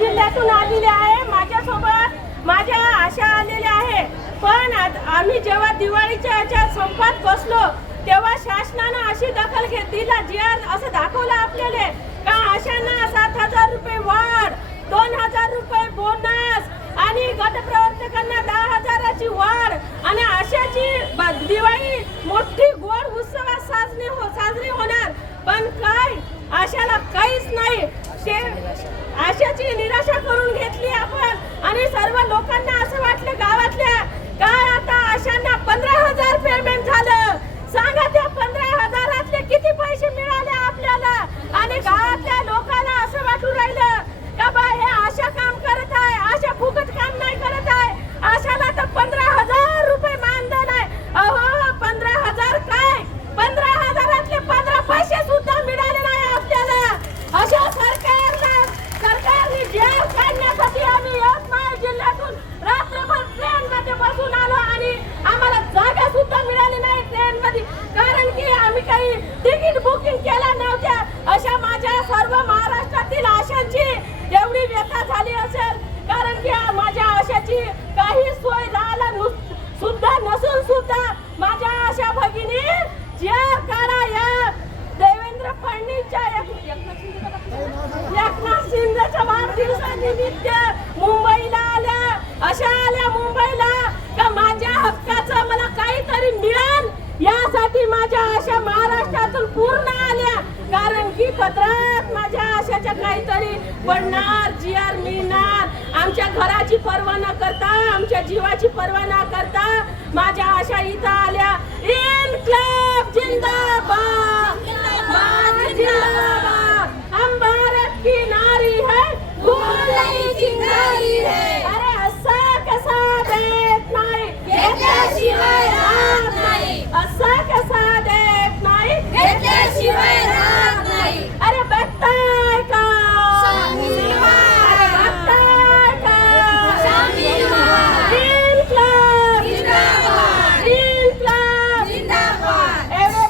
जिल्ह्यातून आलेले आहे. माझ्यासोबत माझ्या आशा आलेल्या आहे. पण आम्ही जेव्हा दिवाळीच्या याच्या संपात बसलो तेव्हा शासनानं अशी दखल घेतलीला जी असं दाखवलं आपल्याला का आशांना 7,000 रुपये वाढ, 2,000 रुपये बोनस आणि गटप्रवर्तकांना 10,000ची वाढ आणि आशाची दिवाळी मोठी गोड उत्सवात साजरी होणार. पण काय आशाला काहीच नाही. आशाची निराशा करून घेतली आपण आणि सर्व लोकांना असं वाटलं गावातल्या काय आता आशांना 15,000 पेमेंट झालं. सांगा त्या 15,000तले किती पैसे मिळाले आपल्याला. आणि गावातल्या लोकांना असं वाटू राहिलं का बा हे आशा काम करत आहे, आशा फुकट काम नाही करत आहे. आशाला तर 15,000 रुपये मानधन आहे. अहो 15,000 काय 15,000तले 15 पैसे सुद्धा मिळाले नाही आपल्याला. अशा सरकारने जेल काढण्यासाठी आम्ही यवतमाळ जिल्ह्यातून रात्रभर ट्रेनमध्ये बसून आलो आणि आम्हाला जागा सुद्धा मिळाली नाही ट्रेनमध्ये. कारण की आम्ही काही तिकीट बुकिंग केल्या नव्हत्या. अशा माझ्या सर्व महाराष्ट्रातील आशांची एवढी व्यथा झाली असेल. कारण की माझ्या आशाची काही सोय झाला सुद्धा नसून सुद्धा माझ्या आशा भगिनी ज्या काळा या देवेंद्र फडणवीसच्या एकनाथ शिंदेच्या वाढदिवसानिमित्त मुंबईला आल्या. अशा आल्या मुंबईला का माझ्या हक्काचं मला काहीतरी मिळेल यासाठी माझ्या आशा महाराष्ट्रातून पूर्ण आल्या. कारण की पत्रात माझ्या आशाच्या काहीतरी पडणार, जीआर मिळणार. आमच्या घराची पर्वा न करता, आमच्या जीवाची पर्वा न करता माझ्या आशा इथं आल्या. इन्क्लाब जिंदाबाद, जिंदाबाद. हम भारत की नारी है, भूल चिंगारी है. अरे असा कसा देत नाही, याच्याशिवाय राहत नाही. असा